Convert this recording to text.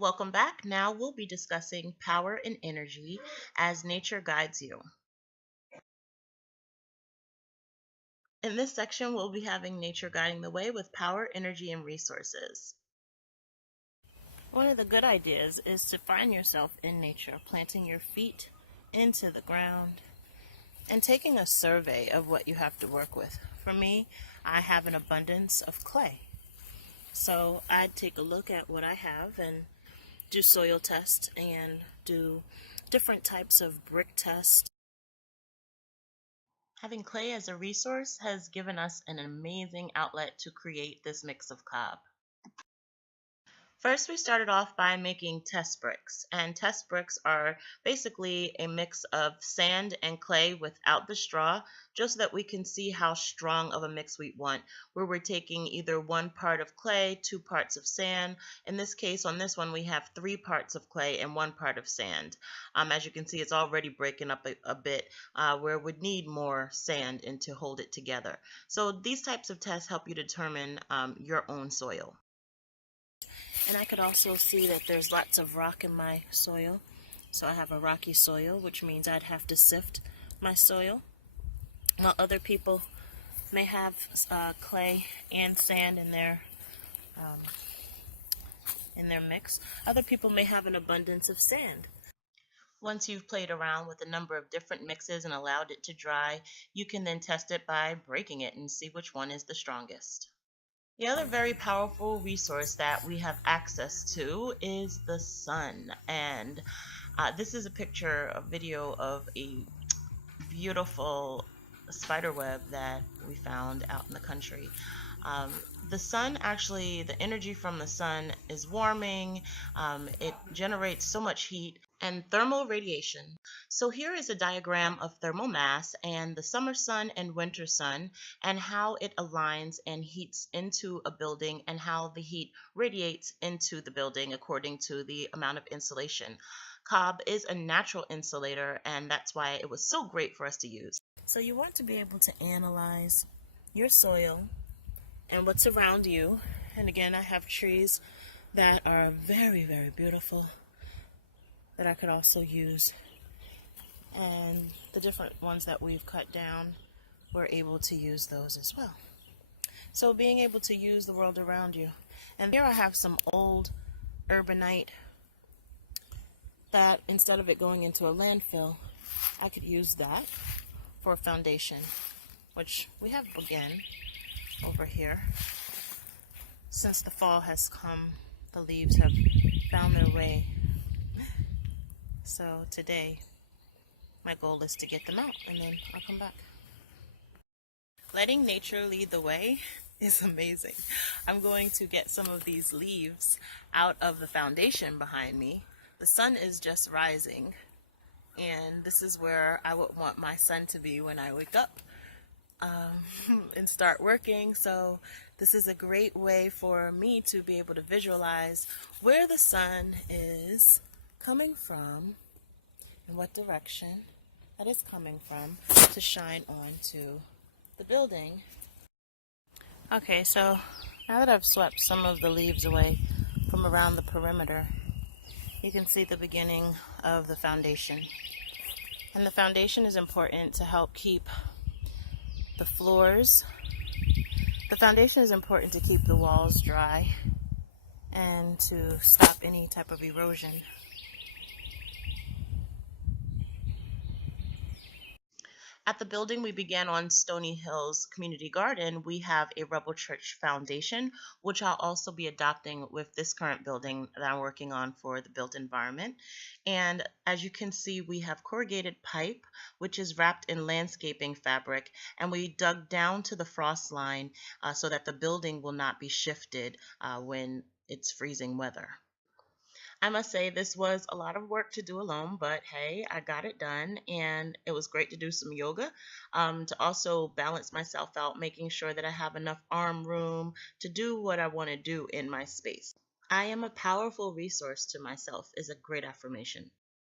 Welcome back. Now we'll be discussing power and energy as nature guides you. In this section, we'll be having nature guiding the way with power, energy, and resources. One of the good ideas is to find yourself in nature, planting your feet into the ground and taking a survey of what you have to work with. For me, I have an abundance of clay. So I'd take a look at what I have and do soil tests and do different types of brick tests. Having clay as a resource has given us an amazing outlet to create this mix of cob. First, we started off by making test bricks, and test bricks are basically a mix of sand and clay without the straw, just so that we can see how strong of a mix we want, where we're taking either one part of clay, 2 parts of sand. In this case, on this one, we have 3 parts of clay and 1 part of sand. As you can see, it's already breaking up a bit, where it would need more sand and to hold it together. So these types of tests help you determine your own soil. And I could also see that there's lots of rock in my soil. So I have a rocky soil, which means I'd have to sift my soil. While other people may have clay and sand in their mix, other people may have an abundance of sand. Once you've played around with a number of different mixes and allowed it to dry, you can then test it by breaking it and see which one is the strongest. The other very powerful resource that we have access to is the sun. And this is a video of a beautiful spider web that we found out in the country. The sun actually, the energy from the sun is warming, it generates so much heat and thermal radiation. So here is a diagram of thermal mass and the summer sun and winter sun and how it aligns and heats into a building and how the heat radiates into the building according to the amount of insulation. Cob is a natural insulator, and that's why it was so great for us to use. So you want to be able to analyze your soil and what's around you. And again, I have trees that are very, very beautiful that I could also use. And the different ones that we've cut down, we're able to use those as well. So being able to use the world around you. And here I have some old urbanite that instead of it going into a landfill, I could use that for a foundation, which we have again over here. Since the fall has come, the leaves have found their way. So today, my goal is to get them out, and then I'll come back. Letting nature lead the way is amazing. I'm going to get some of these leaves out of the foundation behind me. The sun is just rising, and this is where I would want my sun to be when I wake up and start working. So this is a great way for me to be able to visualize where the sun is coming from and what direction that is coming from to shine onto the building. Okay, so now that I've swept some of the leaves away from around the perimeter, you can see the beginning of the foundation. And the foundation is important to help keep the floors. The foundation is important to keep the walls dry and to stop any type of erosion. At the building we began on Stony Hills Community Garden, we have a Rebel Church foundation, which I'll also be adopting with this current building that I'm working on for the built environment. And as you can see, we have corrugated pipe, which is wrapped in landscaping fabric, and we dug down to the frost line so that the building will not be shifted when it's freezing weather. I must say this was a lot of work to do alone, but hey, I got it done, and it was great to do some yoga to also balance myself out, making sure that I have enough arm room to do what I want to do in my space. I am a powerful resource to myself is a great affirmation.